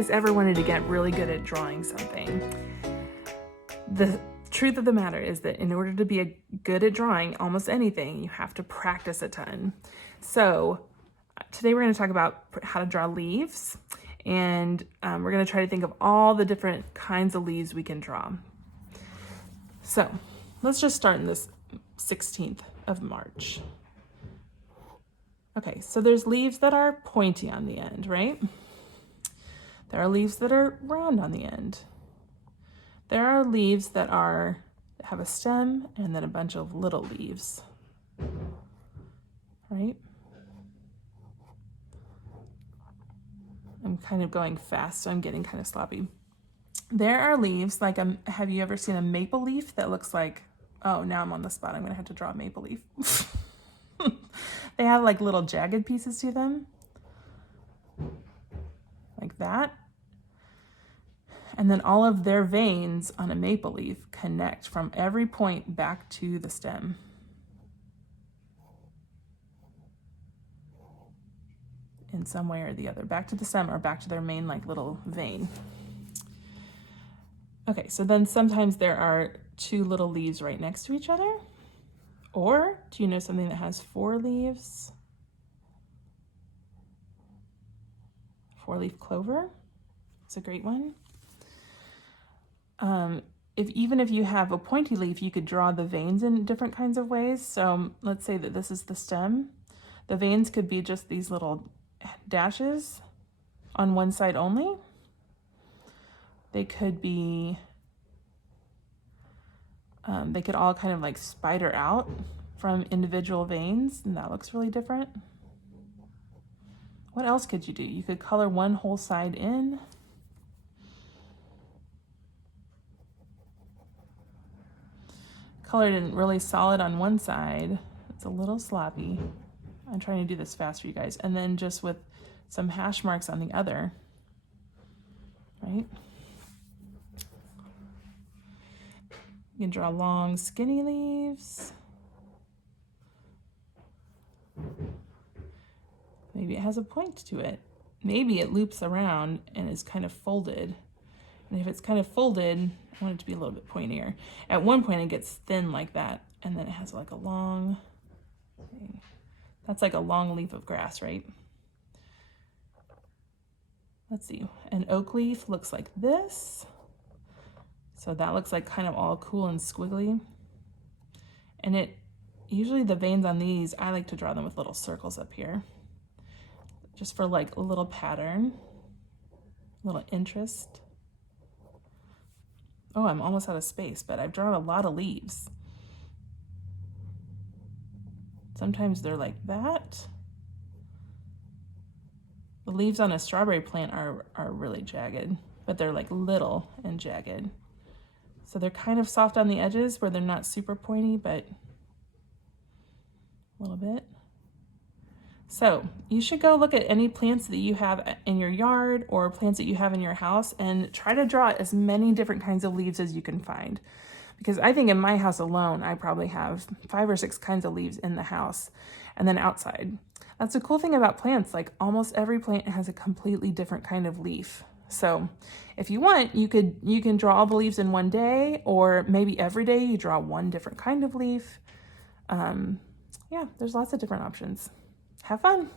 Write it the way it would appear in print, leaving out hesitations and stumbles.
guys ever wanted to get really good at drawing something, the truth of the matter is that in order to be good at drawing almost anything, you have to practice a ton. So today we're going to talk about how to draw leaves, and we're going to try to think of all the different kinds of leaves we can draw. So let's just start in this 16th of March. Okay, so there's leaves that are pointy on the end, right? There are leaves that are round on the end. There are leaves that have a stem and then a bunch of little leaves, right? I'm kind of going fast, so I'm getting kind of sloppy. There are leaves, like, have you ever seen a maple leaf that looks like, oh, now I'm on the spot, I'm gonna have to draw a maple leaf. They have like little jagged pieces to them, like that. And then all of their veins on a maple leaf connect from every point back to the stem. In some way or the other, back to the stem or back to their main like little vein. Okay, so then sometimes there are two little leaves right next to each other. Or do you know something that has four leaves? Four-leaf clover. It's a great one. Even if you have a pointy leaf, you could draw the veins in different kinds of ways. So let's say that this is the stem. The veins could be just these little dashes on one side only. They could be, they could all kind of like spider out from individual veins, and that looks really different. What else could you do? You could color one whole side in. Colored in really solid on one side. It's a little sloppy. I'm trying to do this fast for you guys. And then just with some hash marks on the other, right? You can draw long, skinny leaves. Maybe it has a point to it. Maybe it loops around and is kind of folded. And if it's kind of folded, I want it to be a little bit pointier. At one point it gets thin like that, and then it has like a long thing. That's like a long leaf of grass, right? Let's see, an oak leaf looks like this. So that looks like kind of all cool and squiggly. And usually the veins on these, I like to draw them with little circles up here, just for like a little pattern, a little interest. Oh, I'm almost out of space, but I've drawn a lot of leaves. Sometimes they're like that. The leaves on a strawberry plant are really jagged, but they're like little and jagged. So they're kind of soft on the edges where they're not super pointy, but a little bit. So you should go look at any plants that you have in your yard or plants that you have in your house and try to draw as many different kinds of leaves as you can find. Because I think in my house alone, I probably have 5 or 6 kinds of leaves in the house and then outside. That's the cool thing about plants, like almost every plant has a completely different kind of leaf. So if you want, you can draw all the leaves in one day, or maybe every day you draw one different kind of leaf. Yeah, there's lots of different options. Have fun.